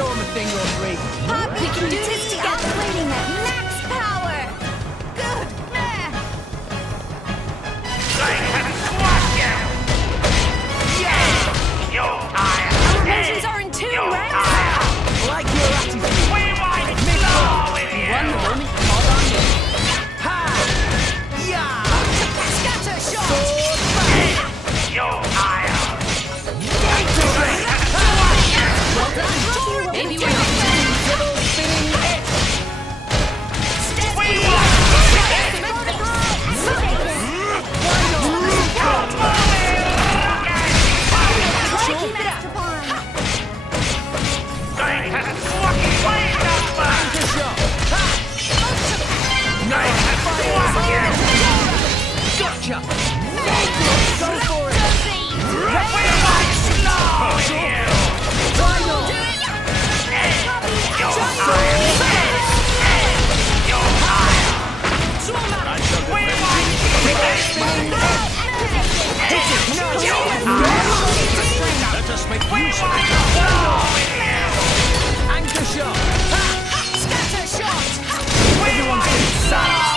show him a thing or three. We can do this together. Operating at max power. Good. You're tired. Our motions are in tune, right? Like your attitude. We want it slow with you. One moment, hold on me. Ha! Yeah! Scatter shot. You're tired. Well done. Maybe we're Double spinning it. We want Gotcha! Go for it! Let us make use of it! Anchor shot! Scatter shot. Everyone's inside!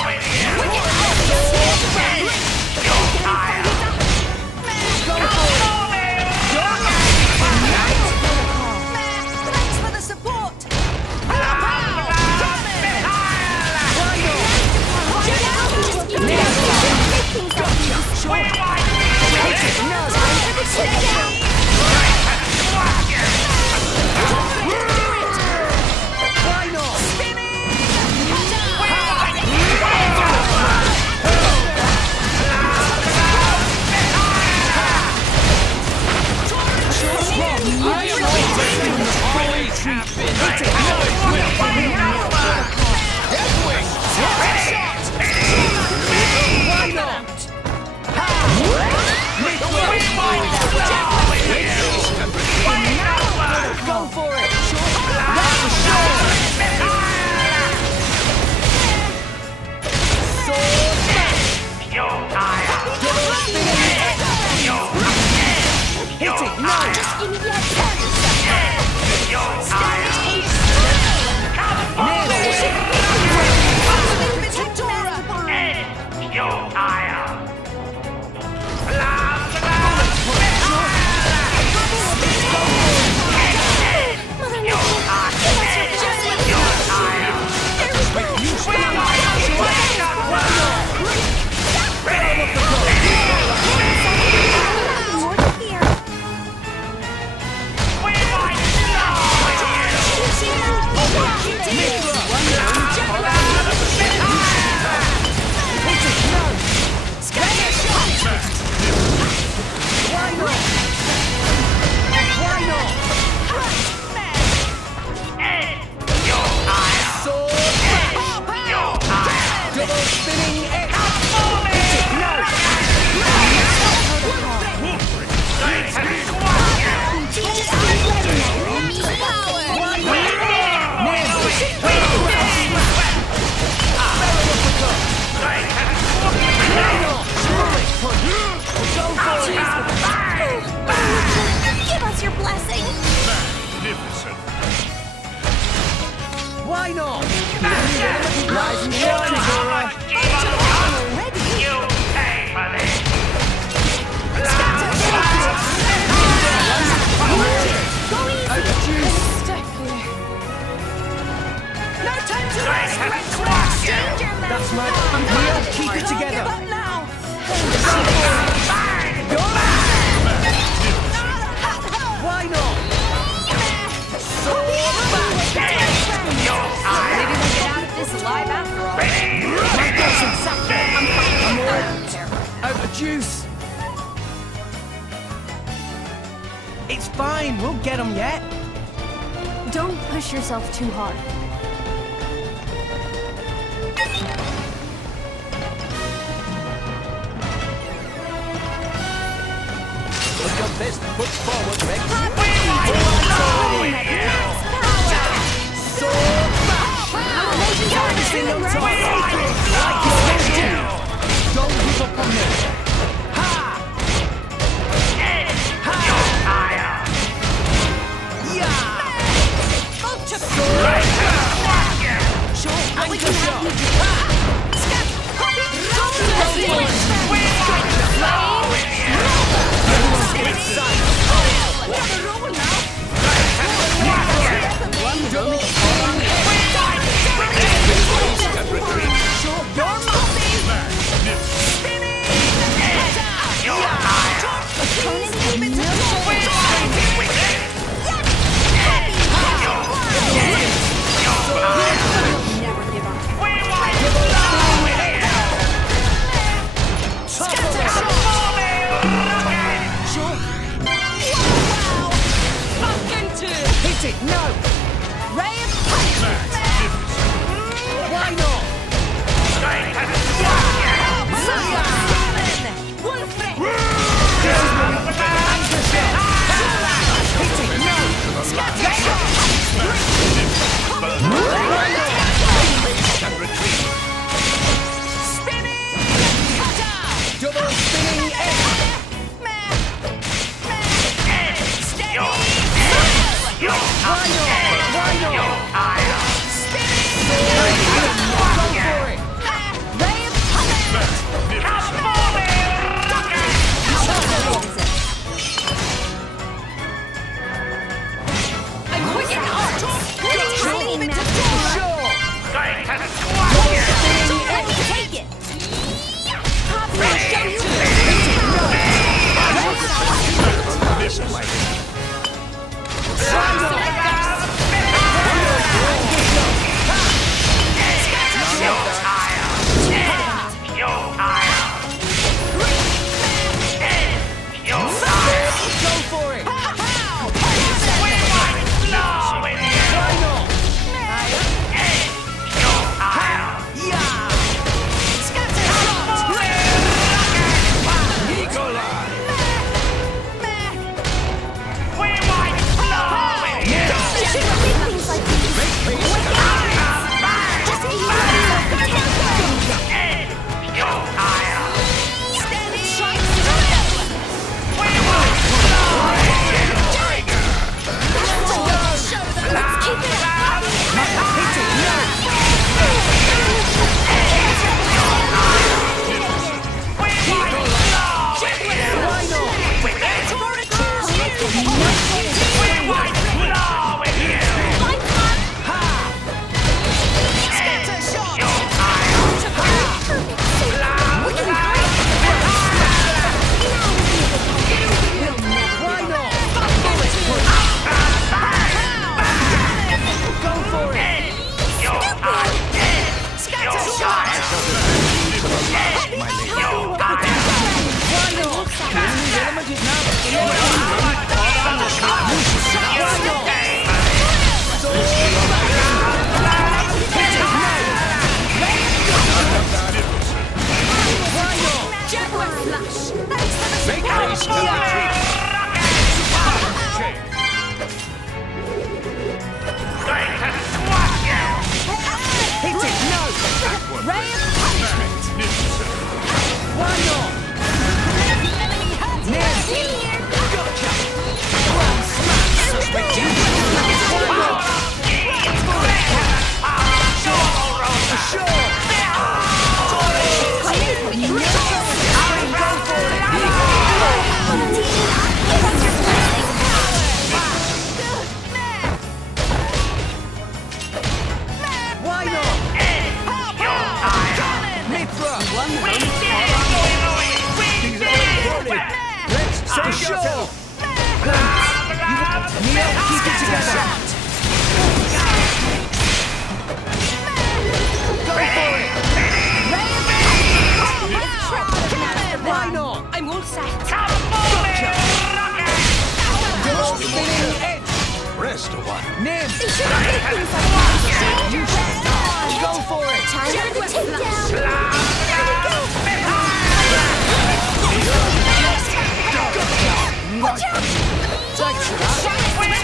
Thanks for the support. Go for it! Hit it! No! Give us your blessing. Magnificent. Why not? Rise and shine, Zora. You pay for this. Go easy. No time to rest. Danger, man. That's right. I'm here. Keep it together. Give up now. Why not? Maybe we'll get out of this alive after all. Out of juice. It's fine. We'll get them yet. Don't push yourself too hard. Put your best foot forward, Rex. Don't give up on me. Ha! Ha! Yeah! sure! Neo, keep it together! Go for it! Why not? I'm all set. Gotcha! Double spinning edge! Rest a while. Nim! They should have hit things like that. Go for it! Time for the takedown. Watch out! Thanks for that!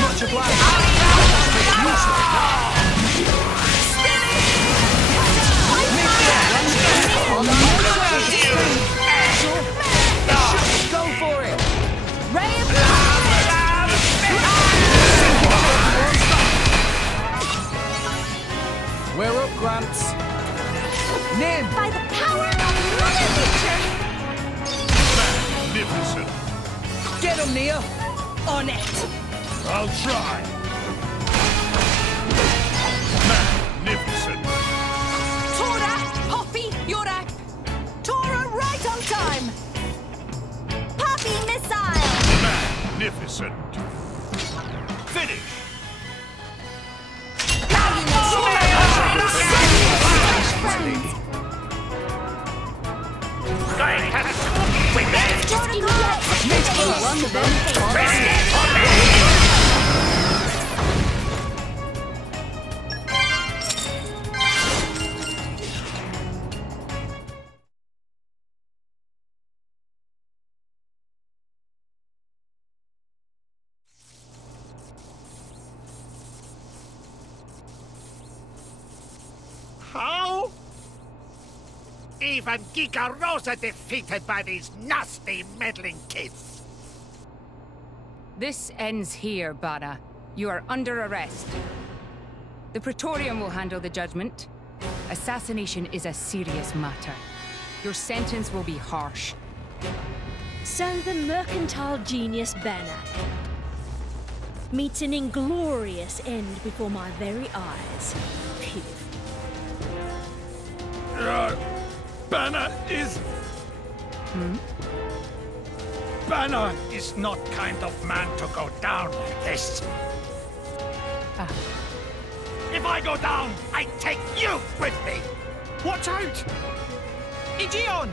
Much obliged. Go for it! Ray of We're up, Gramps. Nim! by the power of Mother Nature. Magnificent. Get him, Neo! On it. I'll try. Magnificent. Tora, Poppy, you're up. Tora, right on time. Poppy missile. Magnificent. Finish. How? Even Giga Rosa defeated by these nasty meddling kids. This ends here, Bana. You are under arrest. The Praetorium will handle the judgment. Assassination is a serious matter. Your sentence will be harsh. So the mercantile genius Banner meets an inglorious end before my very eyes. Phew. Banner is... Banner is not kind of man to go down like this. Ah. If I go down, I take you with me. Watch out! Igion!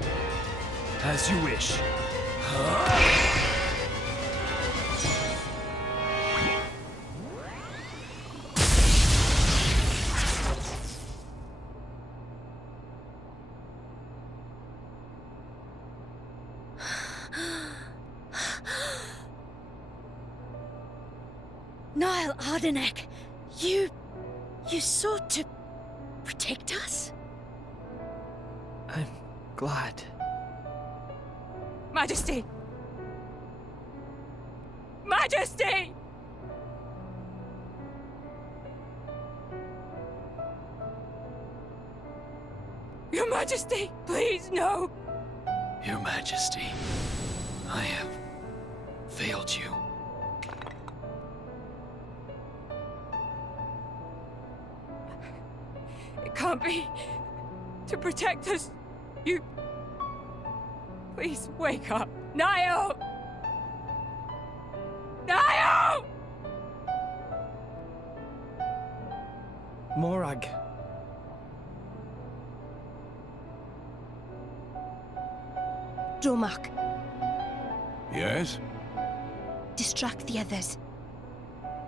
As you wish. Niall Ardenek, you sought to protect us? I'm glad. Majesty! Majesty! Your Majesty, please, no! Your Majesty, I have failed you. It can't be. To protect us, you... Please, wake up. Niall! Niall! Morag. Dromark, Yes? distract the others.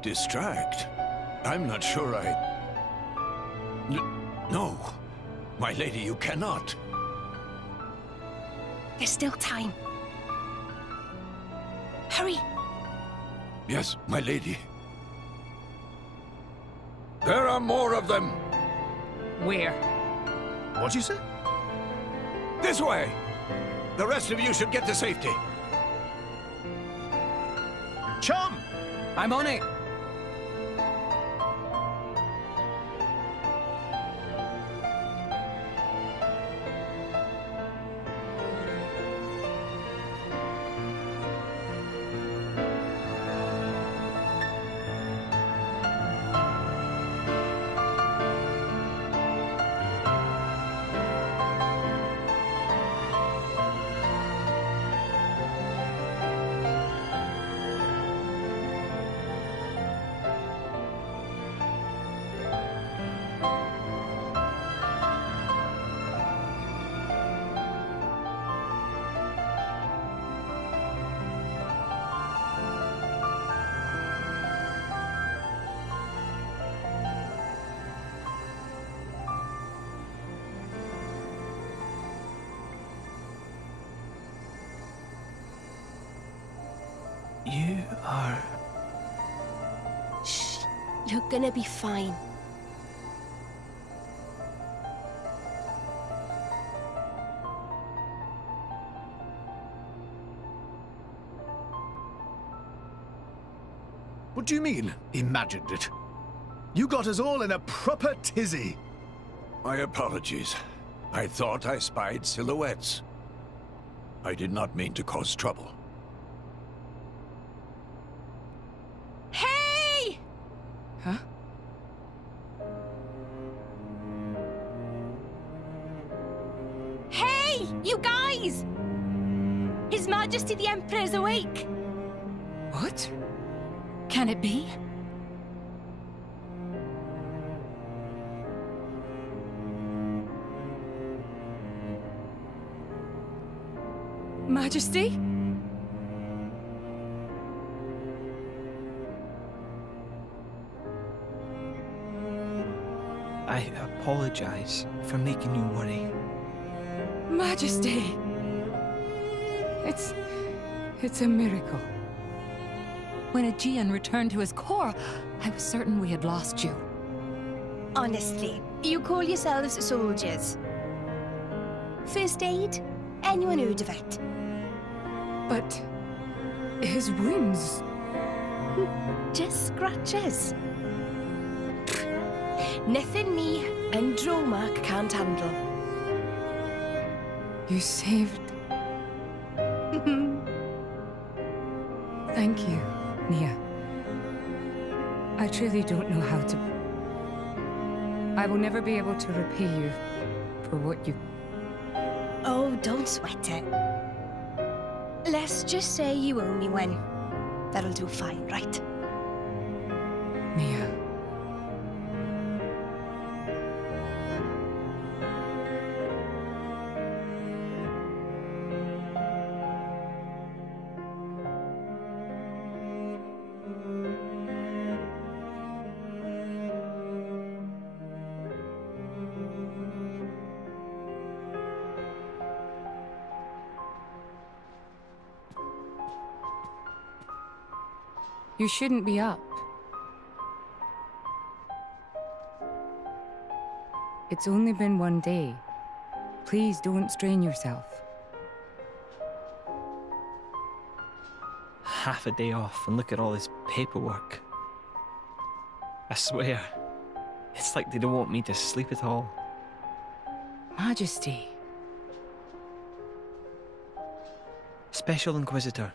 Distract? I'm not sure No. My lady, you cannot. There's still time. Hurry. Yes, my lady. There are more of them. Where? What'd you say? This way! The rest of you should get to safety. Chum! I'm on it! You are... Shh. You're gonna be fine. What do you mean, imagined it? You got us all in a proper tizzy. My apologies. I thought I spied silhouettes. I did not mean to cause trouble. Hey! Huh? Hey! You guys! His Majesty the Emperor is awake! What? Can it be? Majesty? I apologize for making you worry. Majesty! It's a miracle. When Aegean returned to his core, I was certain we had lost you. Honestly, you call yourselves soldiers. First aid? Anyone heard of it? But his wounds... Just scratches. Nothing me and Dromark can't handle. You saved... Thank you, Nia. I truly don't know how to... I will never be able to repay you for what you... Oh, don't sweat it. Let's just say you owe me one. That'll do fine, right? Nia. You shouldn't be up. It's only been one day. Please don't strain yourself. Half a day off and look at all this paperwork. I swear, it's like they don't want me to sleep at all. Majesty. Special Inquisitor,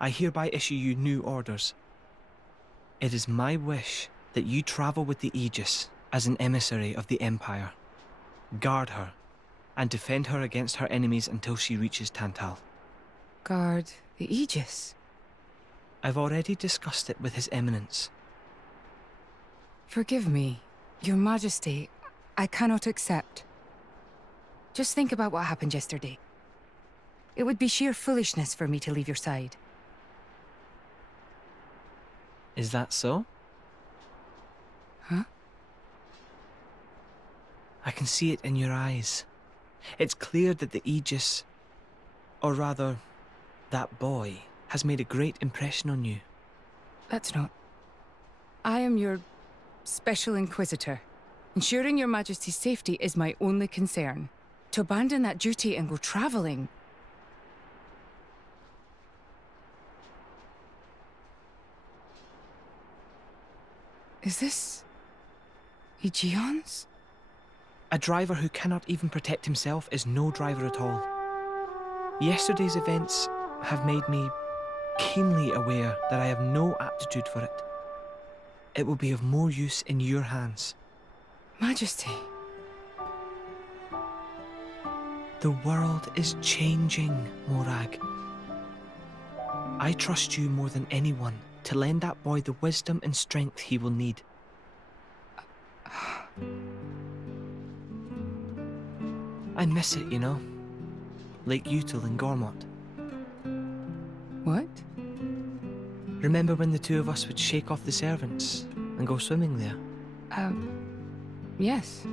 I hereby issue you new orders. It is my wish that you travel with the Aegis as an emissary of the Empire. Guard her, and defend her against her enemies until she reaches Tantal. Guard the Aegis. I've already discussed it with His Eminence. Forgive me, Your Majesty. I cannot accept. Just think about what happened yesterday. It would be sheer foolishness for me to leave your side. Is that so? Huh? I can see it in your eyes. It's clear that the Aegis, or rather, that boy, has made a great impression on you. That's not... I am your Special Inquisitor. Ensuring Your Majesty's safety is my only concern. To abandon that duty and go traveling... Is this... Aegeon's? A driver who cannot even protect himself is no driver at all. Yesterday's events have made me keenly aware that I have no aptitude for it. It will be of more use in your hands. Majesty. The world is changing, Morag. I trust you more than anyone to lend that boy the wisdom and strength he will need. I miss it, you know. Lake Util and Gormott. What? Remember when the two of us would shake off the servants and go swimming there? Yes.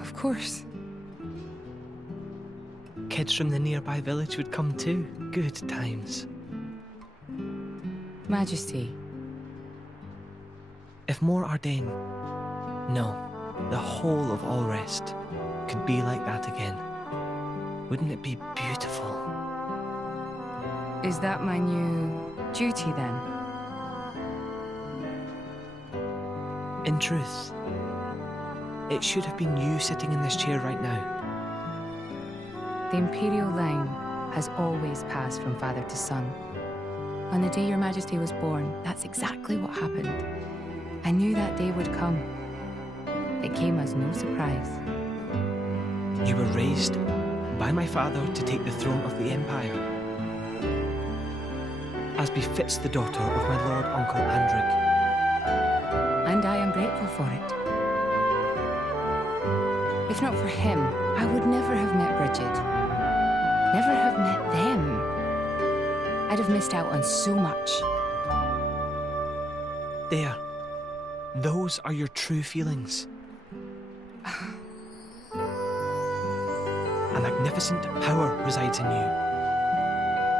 Of course. Kids from the nearby village would come too. Good times. Majesty. If more Ardennes, no, the whole of All Rest, could be like that again, wouldn't it be beautiful? Is that my new duty then? In truth, it should have been you sitting in this chair right now. The Imperial line has always passed from father to son. On the day your Majesty was born, that's exactly what happened. I knew that day would come. It came as no surprise. You were raised by my father to take the throne of the Empire, as befits the daughter of my Lord Uncle Andric. And I am grateful for it. If not for him, I would never have met Bridget. Never have met them. I'd have missed out on so much. There. Those are your true feelings. A magnificent power resides in you.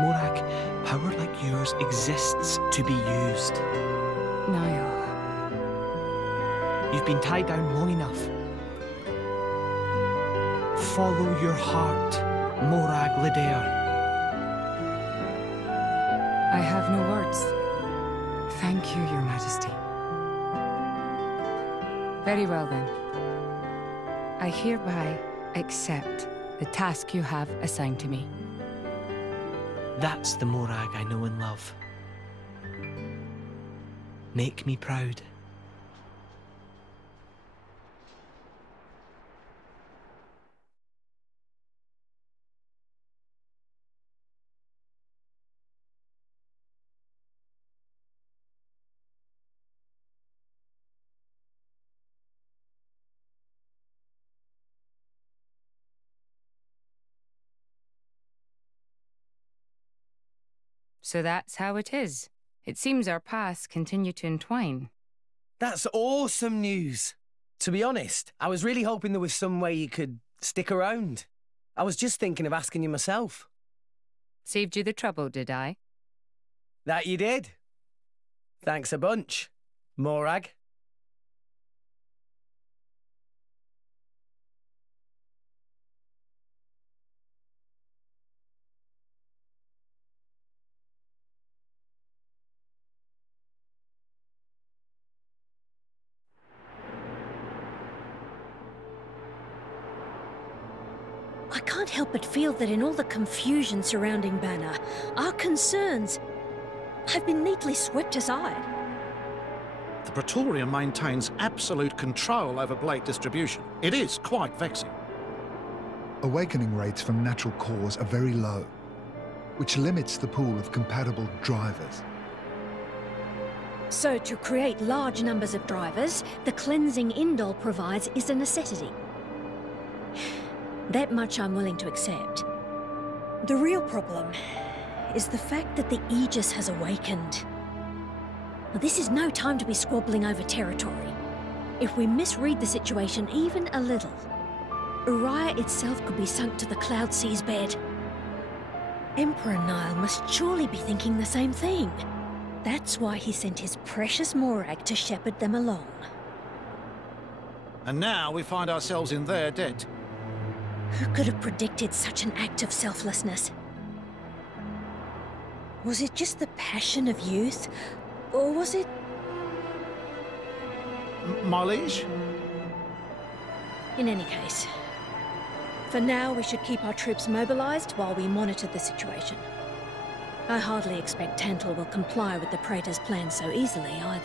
Morag, power like yours exists to be used. Niall. You've been tied down long enough. Follow your heart, Morag Lidair. I have no words. Thank you, Your Majesty. Very well then. I hereby accept the task you have assigned to me. That's the Morag I know and love. Make me proud. So that's how it is. It seems our paths continue to entwine. That's awesome news. To be honest, I was really hoping there was some way you could stick around. I was just thinking of asking you myself. Saved you the trouble, did I? That you did. Thanks a bunch, Morag. I can't help but feel that in all the confusion surrounding Banner, our concerns have been neatly swept aside. The Praetorium maintains absolute control over blade distribution. It is quite vexing. Awakening rates from natural cores are very low, which limits the pool of compatible drivers. So to create large numbers of drivers, the cleansing Indol provides is a necessity. That much I'm willing to accept. The real problem is the fact that the Aegis has awakened. Now, this is no time to be squabbling over territory. If we misread the situation even a little, Uriah itself could be sunk to the Cloud Sea's bed. Emperor Niall must surely be thinking the same thing. That's why he sent his precious Morag to shepherd them along. And now we find ourselves in their debt. Who could have predicted such an act of selflessness? Was it just the passion of youth? Or was it... My liege? In any case, for now we should keep our troops mobilized while we monitor the situation. I hardly expect Tantal will comply with the Praetor's plan so easily either.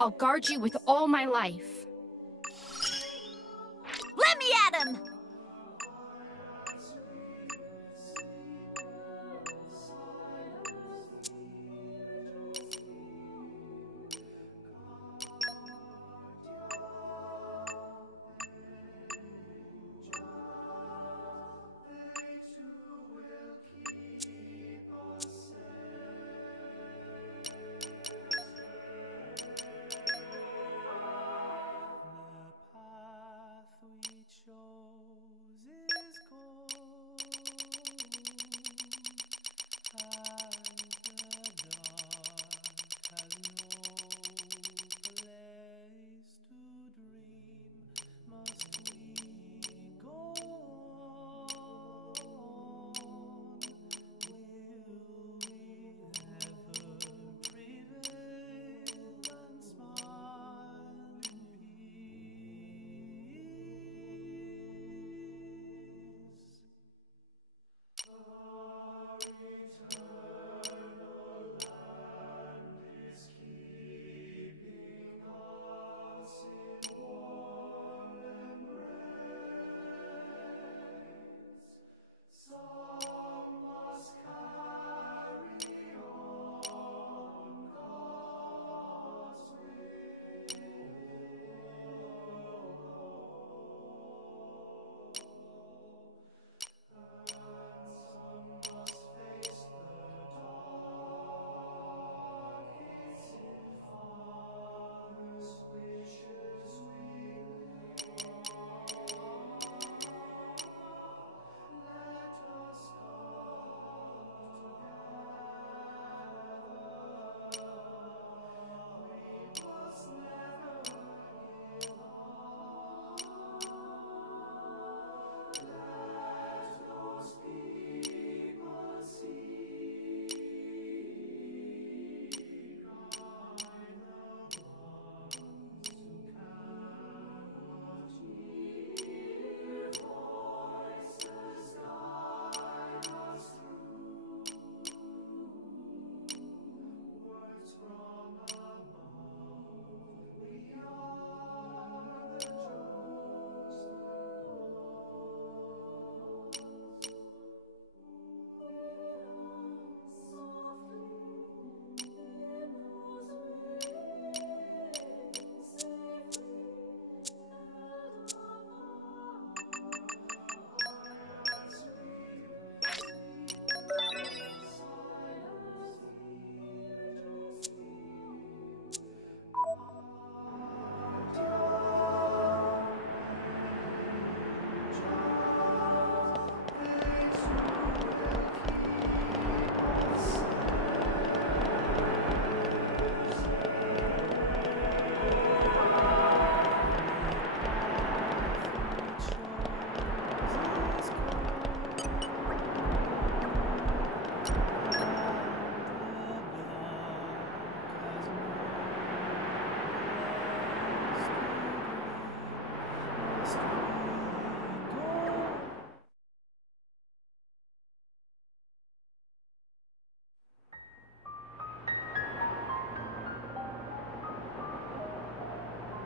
I'll guard you with all my life. Let me at him!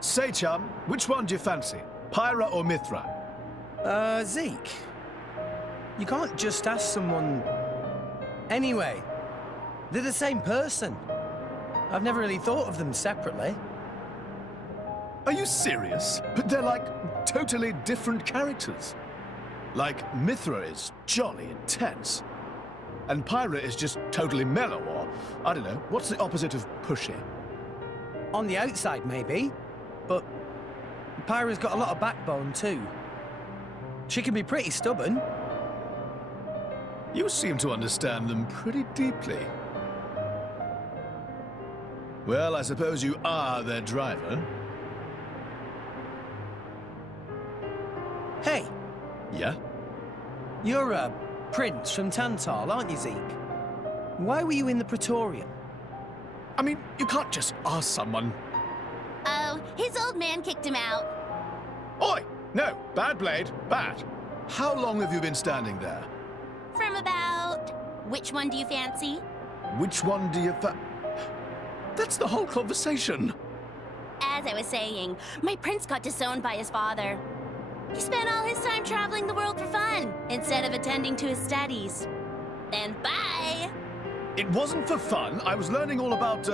Say, chum, which one do you fancy? Pyra or Mithra? Zeke. You can't just ask someone... Anyway, they're the same person. I've never really thought of them separately. Are you serious? But they're like totally different characters. Like, Mithra is jolly intense. And Pyra is just totally mellow, or, I don't know, what's the opposite of pushy? On the outside, maybe. But Pyra's got a lot of backbone, too. She can be pretty stubborn. You seem to understand them pretty deeply. Well, I suppose you are their driver. Hey! Yeah? You're a prince from Tantal, aren't you, Zeke? Why were you in the Praetorium? I mean, you can't just ask someone. Oh, his old man kicked him out. Oi! No, bad blade, bad. How long have you been standing there? From about... Which one do you fancy? Which one do you That's the whole conversation. As I was saying, my prince got disowned by his father. He spent all his time traveling the world for fun, instead of attending to his studies. Then bye! It wasn't for fun. I was learning all about,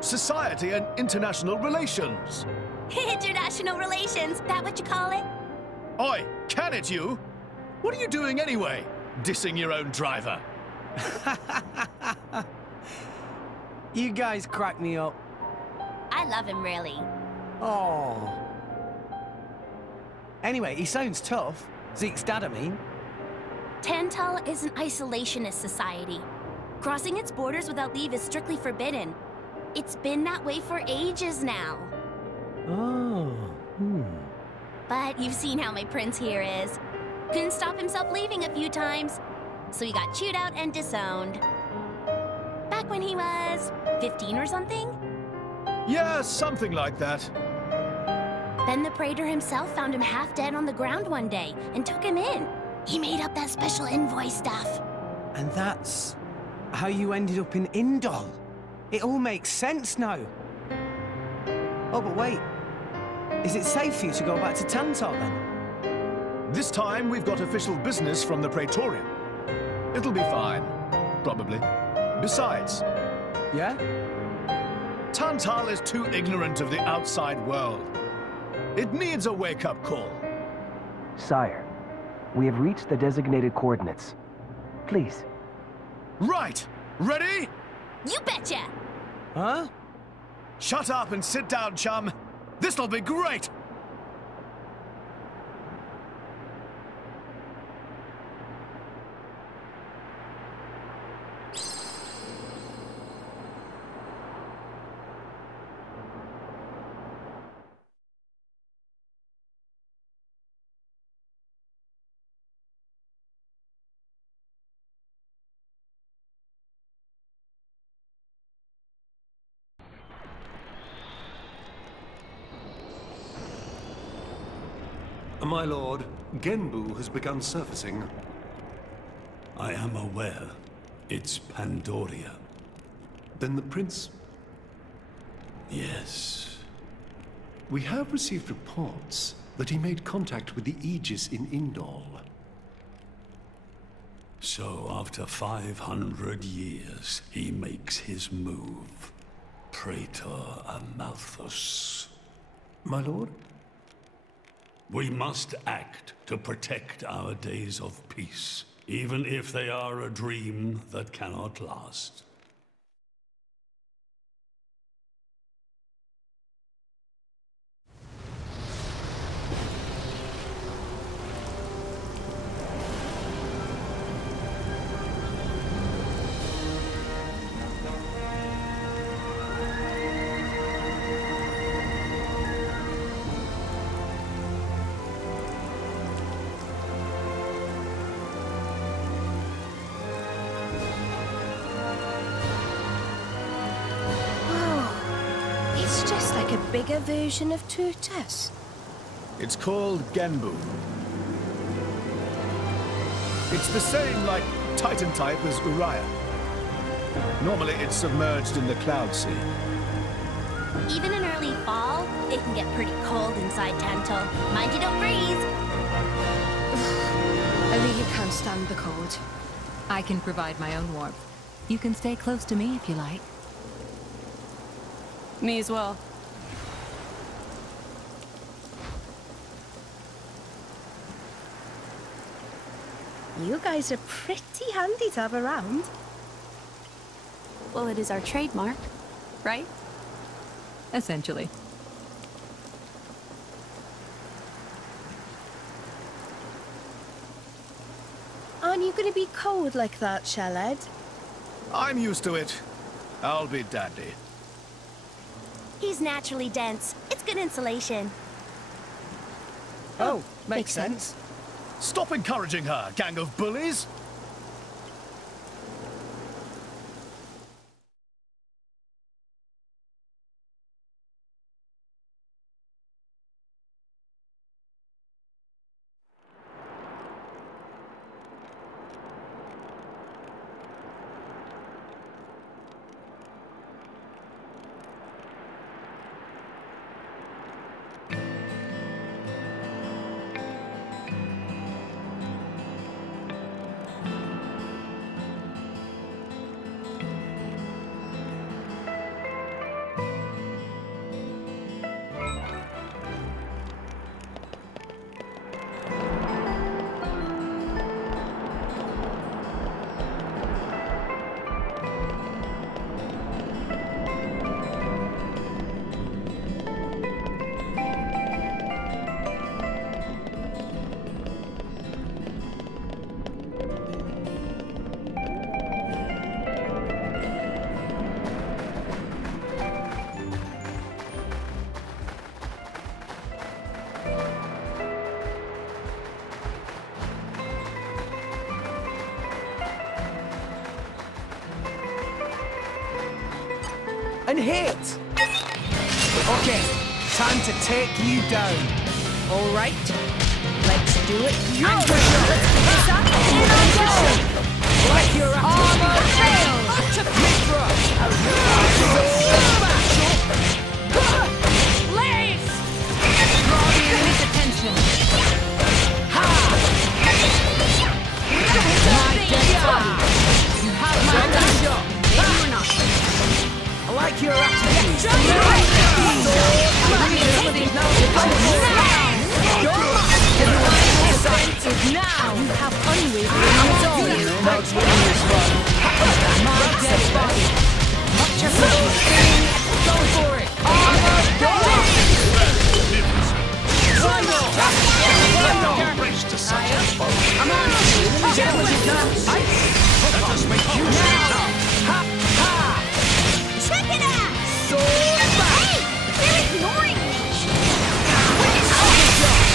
society and international relations. International relations, that what you call it? Oi, can it you? What are you doing anyway? Dissing your own driver. You guys crack me up. I love him, really. Oh. Anyway, he sounds tough. Zeke's dad, I mean. Tantal is an isolationist society. Crossing its borders without leave is strictly forbidden. It's been that way for ages now. Oh. But you've seen how my prince here is. Couldn't stop himself leaving a few times, so he got chewed out and disowned. Back when he was 15 or something? Yeah, something like that. Then the praetor himself found him half dead on the ground one day and took him in. He made up that special envoy stuff. And that's how you ended up in Indol. It all makes sense now. Oh, but wait. Is it safe for you to go back to Tantal then? This time we've got official business from the Praetorium. It'll be fine. Probably. Besides... Yeah? Tantal is too ignorant of the outside world. It needs a wake-up call. Sire, we have reached the designated coordinates. Please. Right! Ready? You betcha! Huh? Shut up and sit down, chum. This'll be great! My lord, Genbu has begun surfacing. I am aware. It's Pandoria. Then the prince... Yes. We have received reports that he made contact with the Aegis in Indol. So after 500 years, he makes his move. Praetor Amalthus. My lord? We must act to protect our days of peace, even if they are a dream that cannot last. Bigger version of Turtus. It's called Genbu. It's the same, like, Titan type as Uriah. Normally it's submerged in the cloud sea. Even in early fall, it can get pretty cold inside Tantal. Mind you don't freeze! I really can't stand the cold. I can provide my own warmth. You can stay close to me if you like. Me as well. You guys are pretty handy to have around. Well, it is our trademark, right? Essentially. Aren't you going to be cold like that, Shellhead? I'm used to it. I'll be dandy. He's naturally dense. It's good insulation. Oh, makes sense. Stop encouraging her, gang of bullies! and hit! Okay, time to take you down. All right, let's do it. You're Like your armor fails! Blaze! Draw the enemy's attention. Ha! My dead body. You have my attention. Maybe or not. I like your attitude. Is now. You have unwavering resolve. My dead body. Watch your footing. Go for it. Armor gone. Race to such a foe. I'm on. Let us make use of it now. Check it out! Hey! They're ignoring me! Go for it.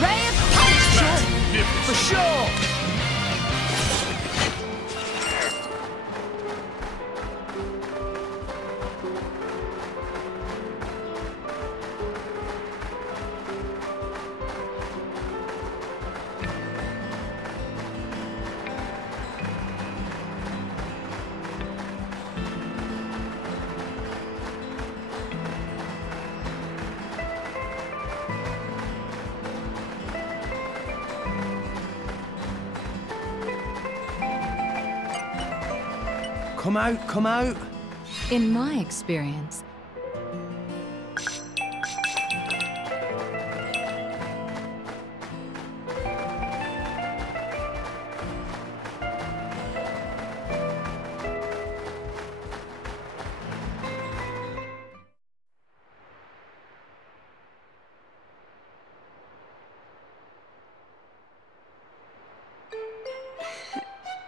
Ray of punch. For sure. Come out, come out. In my experience,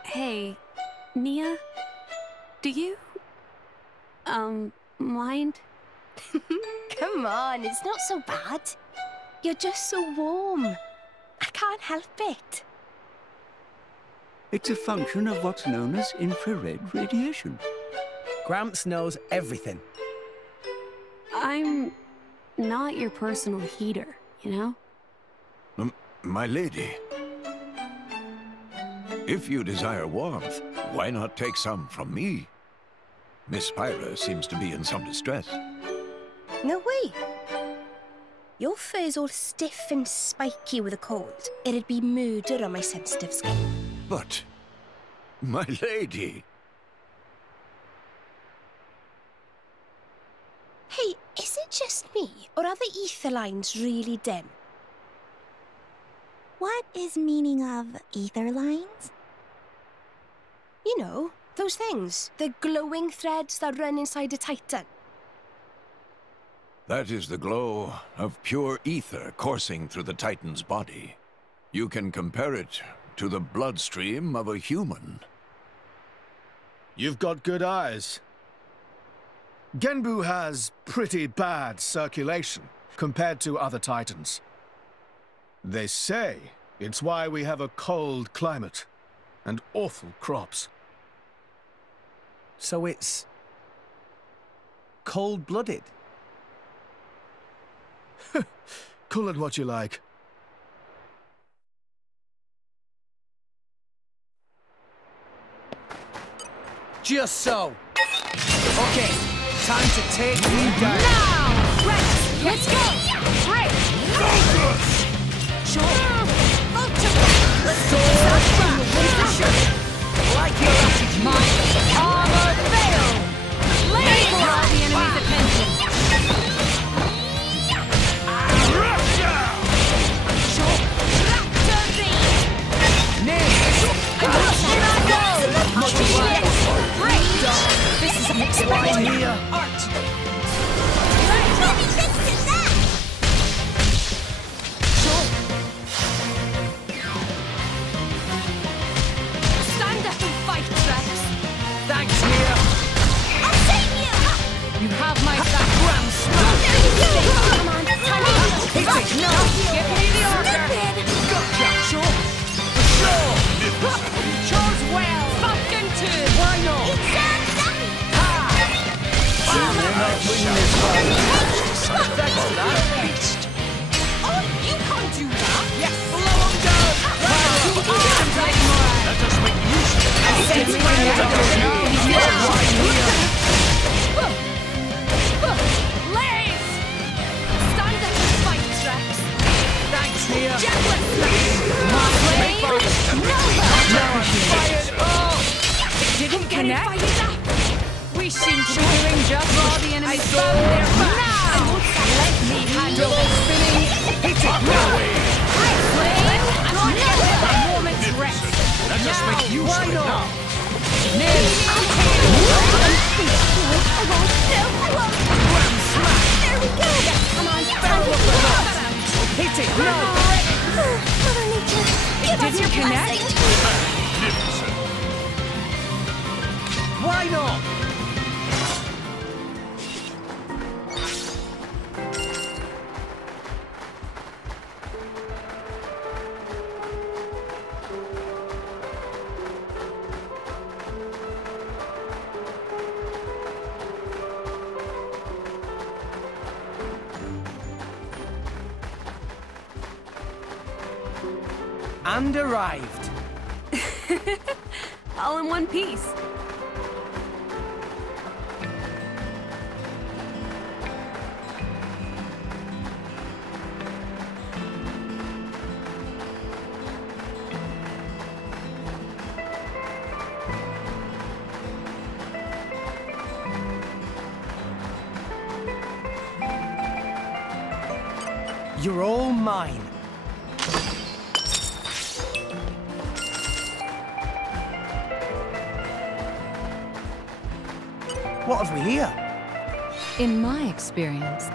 Hey, Mia? Do you, mind? Come on, it's not so bad. You're just so warm. I can't help it. It's a function of what's known as infrared radiation. Gramps knows everything. I'm not your personal heater, you know? My lady. If you desire warmth, why not take some from me? Miss Pyra seems to be in some distress. No way. Your fur's all stiff and spiky with a cold. It'd be murder on my sensitive skin. But, my lady... Hey, is it just me, or are the ether lines really dim? What is meaning of ether lines? You know, those things. The glowing threads that run inside a titan. That is the glow of pure ether coursing through the Titan's body. You can compare it to the bloodstream of a human. You've got good eyes. Genbu has pretty bad circulation compared to other Titans. They say it's why we have a cold climate and awful crops. So it's... cold-blooded? Call it what you like. Just so. Okay, time to take you down. Now! Right, let's go! Break! Focus! Sure. Let's go! Like your attitude. My armor failed! Lay draw the enemy's attention. Sure. Raptor thee! This is unexpected art. Stand up and fight, Rex. Thanks, Mia. I'll save you! You have my back. Ground smash. Come on, Hit it. No. Give me the order. Gotcha. Sure. For sure. Chose well. Falcon 2. Nothing to Magnificent. Why not? And arrived. All in one piece. You're all mine. What have we here? In my experience,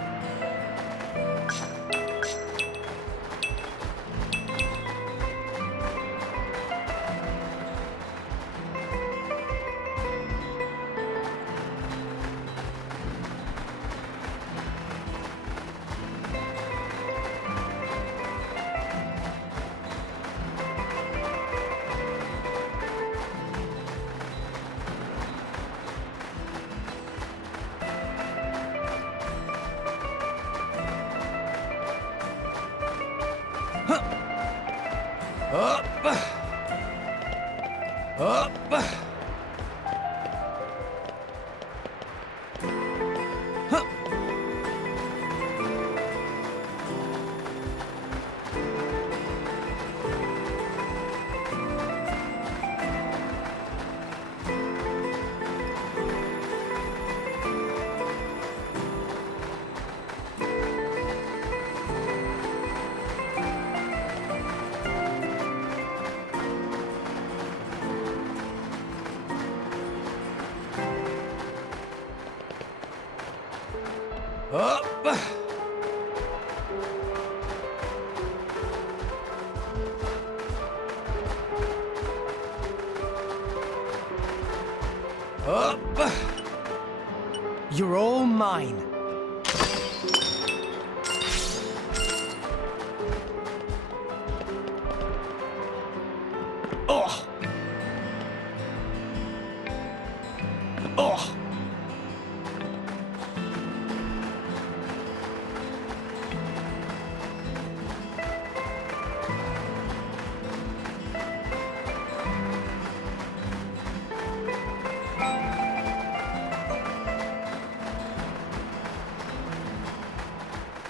You're all mine. Oh! Oh!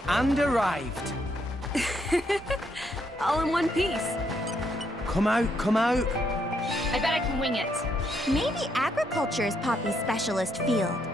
And arrived. All in one piece. Come out, come out. I bet I can wing it. Maybe agriculture is Poppy's specialist field.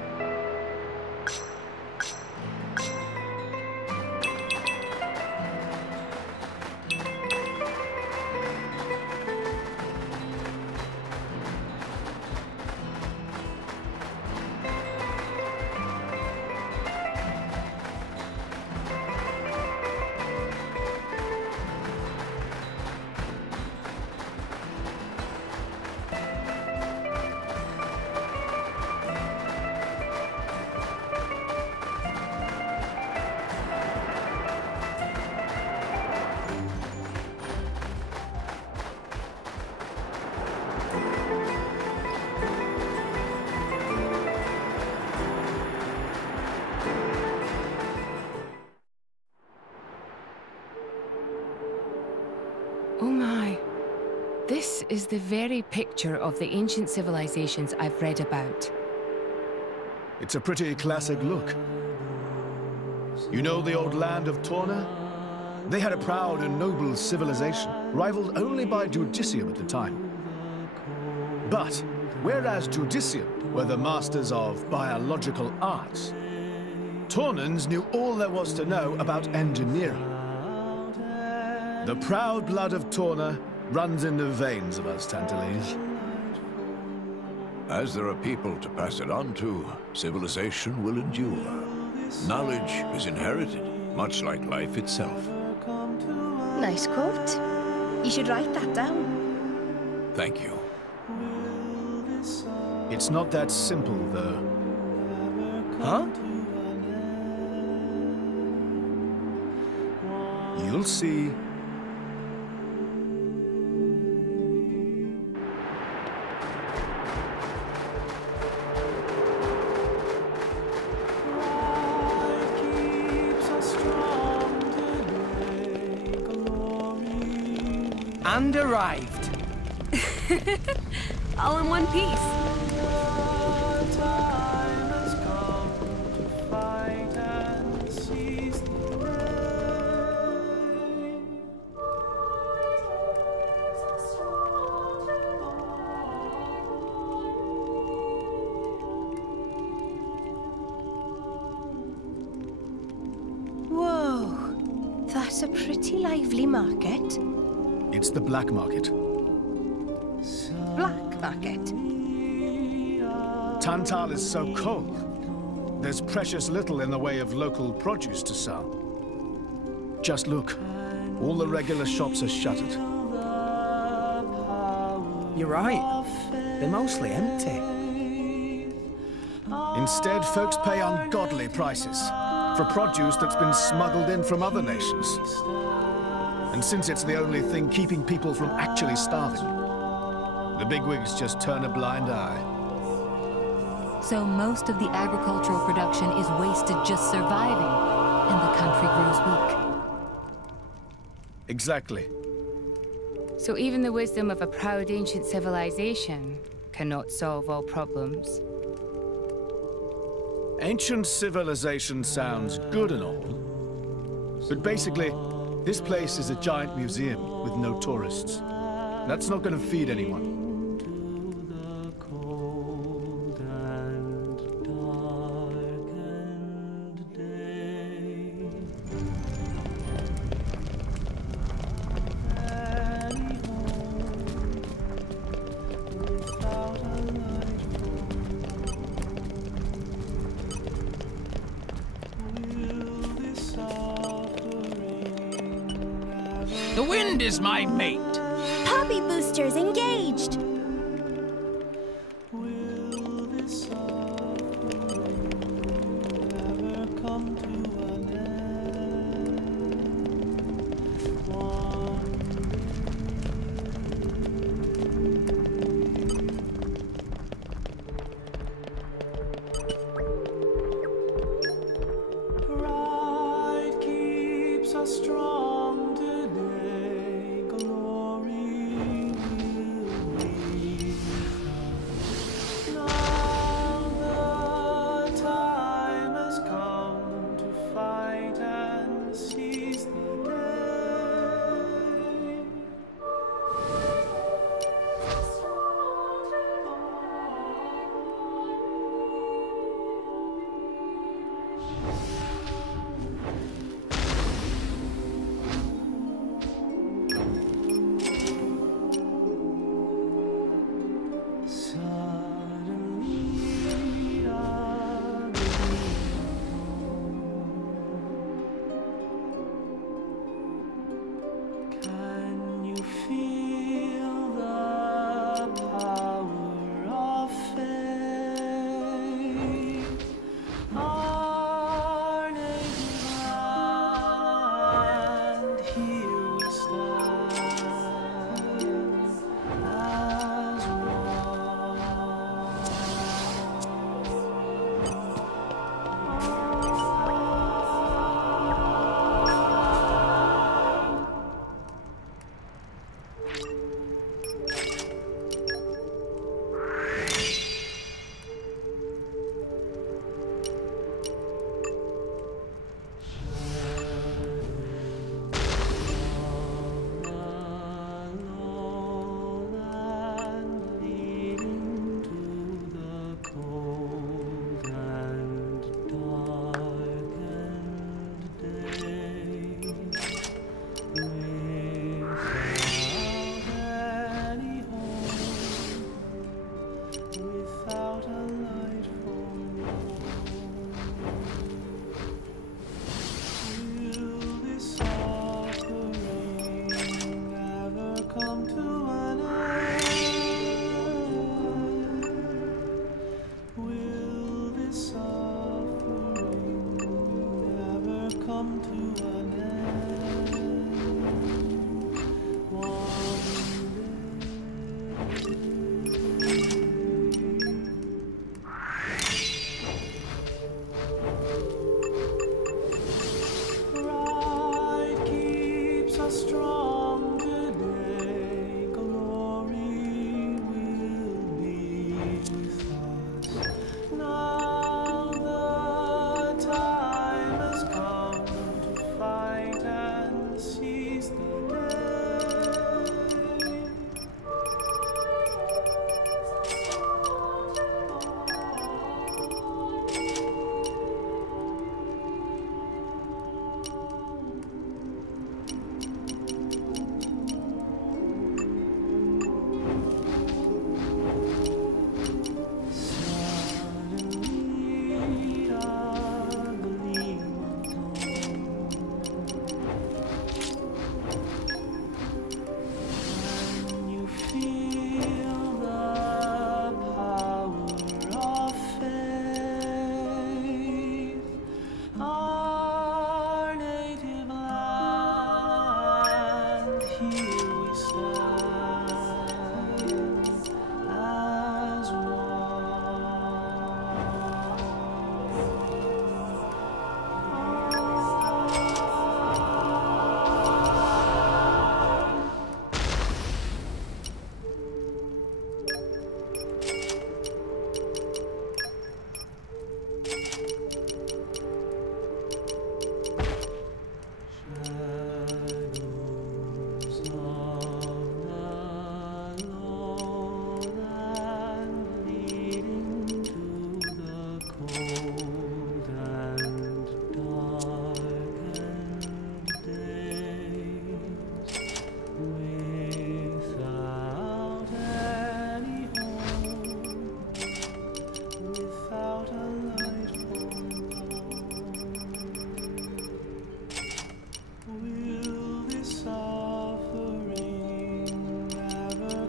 Oh my. This is the very picture of the ancient civilizations I've read about. It's a pretty classic look. You know the old land of Torna? They had a proud and noble civilization, rivaled only by Judicium at the time. But, whereas Judicium were the masters of biological arts, Tornans knew all there was to know about engineering. The proud blood of Torna runs in the veins of us Tantalese. As there are people to pass it on to, civilization will endure. Knowledge is inherited, much like life itself. Nice quote. You should write that down. Thank you. It's not that simple, though. Huh? You'll see. And arrived. All in one piece. Whoa, that's a pretty lively market. It's the black market. Black market? Tantal is so cold. There's precious little in the way of local produce to sell. Just look. All the regular shops are shuttered. You're right. They're mostly empty. Instead, folks pay ungodly prices for produce that's been smuggled in from other nations. And since it's the only thing keeping people from actually starving, the bigwigs just turn a blind eye. So most of the agricultural production is wasted just surviving, and the country grows weak. Exactly. So even the wisdom of a proud ancient civilization cannot solve all problems. Ancient civilization sounds good and all. But basically, this place is a giant museum with no tourists. That's not going to feed anyone. The wind is my mate. Poppy boosters engaged.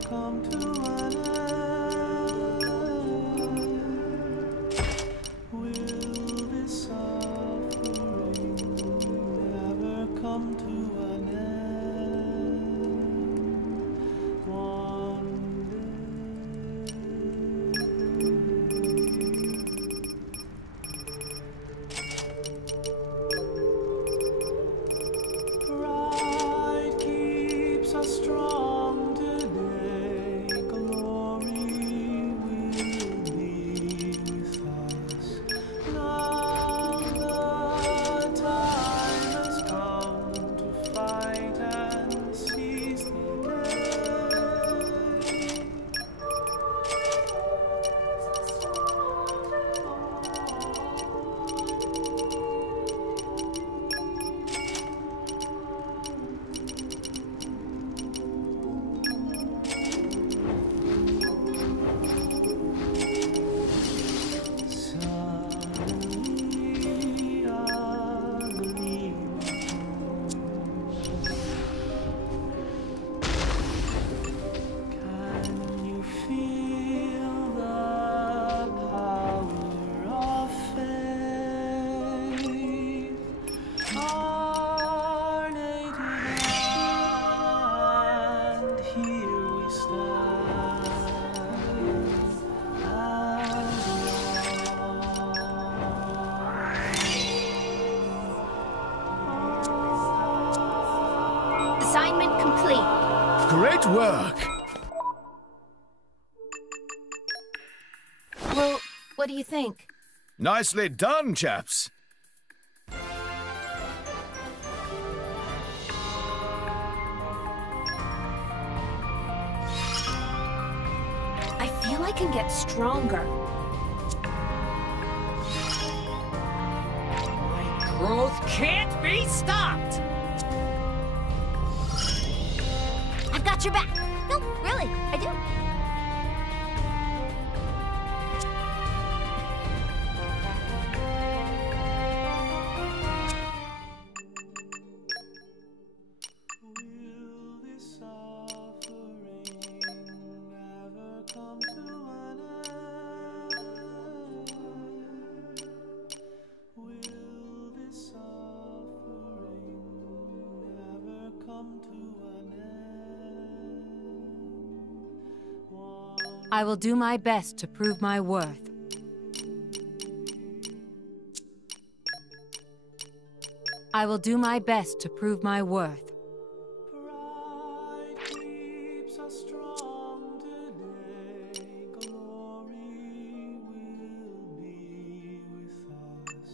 come to an end? Will this suffering never come to an end? One pride keeps us strong today. Glory will be with us. Now the time has come to fight and seize the day. Suddenly a gleam can you feel the power of faith? Our native land, here we Assignment complete. Great work! Well, what do you think? Nicely done, chaps. I feel I can get stronger. Growth can't be stopped! I've got your back. No, really, I do. will this suffering never come to an end? Will this suffering never come to an end? I will do my best to prove my worth. I will do my best to prove my worth. Pride keeps us strong today. Glory will be with us.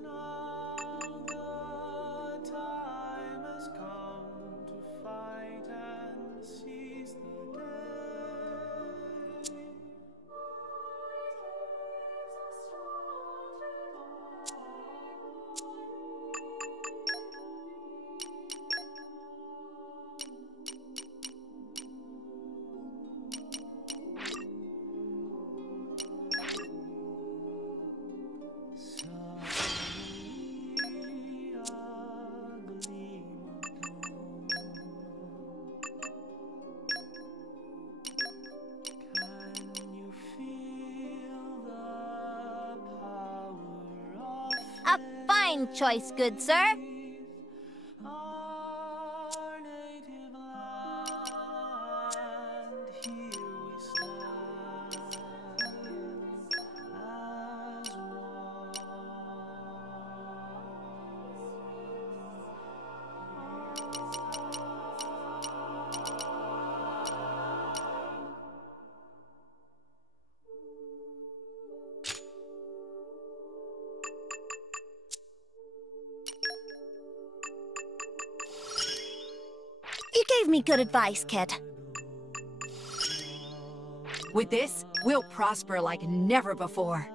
Now the time has come to fight and seize the day. Suddenly a gleam of dawn. Can you feel the power of A fine choice, good sir. our native land? Here we stand as You gave me good advice, kid. With this, we'll prosper like never before.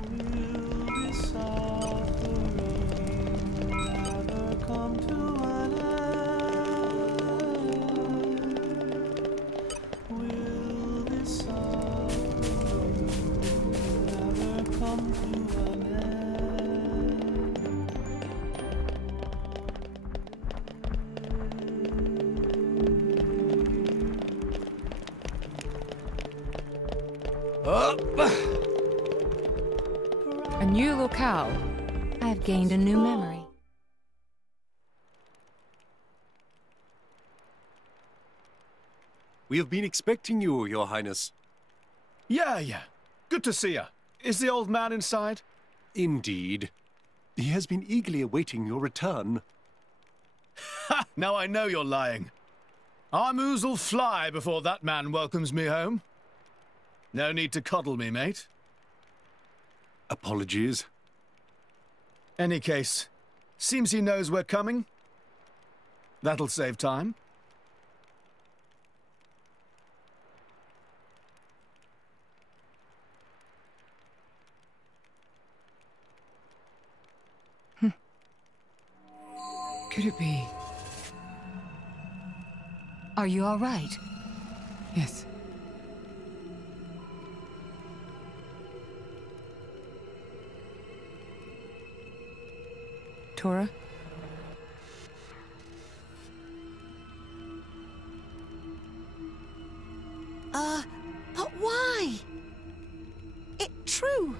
will this suffering A new locale. I have gained a new memory. We have been expecting you, Your Highness. Yeah. Good to see you. Is the old man inside? Indeed. He has been eagerly awaiting your return. Ha! Now I know you're lying. Our moves will fly before that man welcomes me home. No need to coddle me, mate. Apologies. Any case, seems he knows we're coming. That'll save time. Could it be? Are you all right? Yes. Tora? But why? It's true.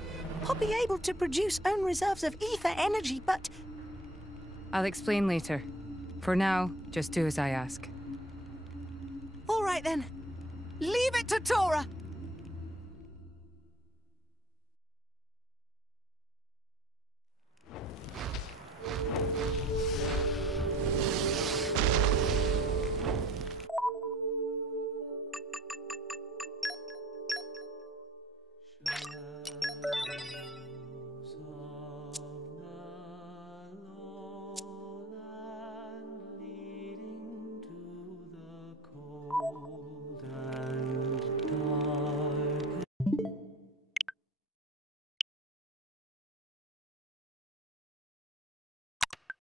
I'll be able to produce own reserves of ether energy, but... I'll explain later. For now, just do as I ask. All right then. Leave it to Tora.